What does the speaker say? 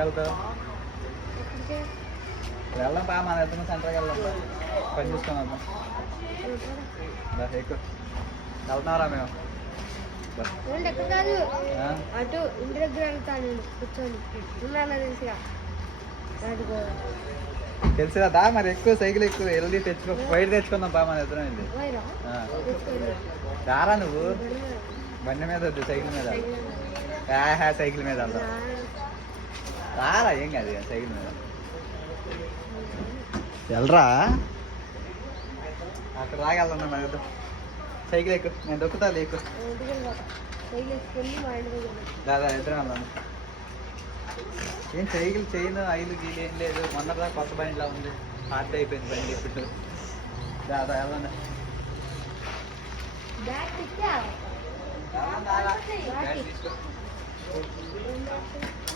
ఎప్పుడు వెళ్తావు? వెళ్దాం పా, మన ఇద్దరం సెంటర్కి వెళ్దాం, పని చూసుకొని వద్దాం. ఎక్కువ వెళ్తున్నారా మేము? ఎక్కడ కాదు, అటు ఇంటి దగ్గర వెళ్తాను కూర్చొని ఉన్నాను తెలిసిగా. తెలుసు కదా, మరి ఎక్కువ సైకిల్ ఎక్కువ వెళ్ళి తెచ్చుకో, బయట తెచ్చుకుందాం పా, మన ఇద్దరం వెళ్ళి. రారా నువ్వు? బండి మీద వద్దు, సైకిల్ మీద. సైకిల్ మీద వెళ్దాం. రారా, ఏం కాదు సైకిల్ మీద వెళ్ళరా. అక్కడ రాగలన్నా మన ఇద్దరం. సైకిల్ ఎక్కువ, నేను దొక్కుతా ఎక్కువ. దాదా ఇద్దరం వెళ్దాం. ఏం సైకిల్ చైన్ ఐదు గీలు ఏం లేదు, మొన్నదా కొత్త బండిలా ఉంది, హార్ట్ అయిపోయింది బండి ఇప్పుడు. దాదా వెళ్ళండి. తీసుకో.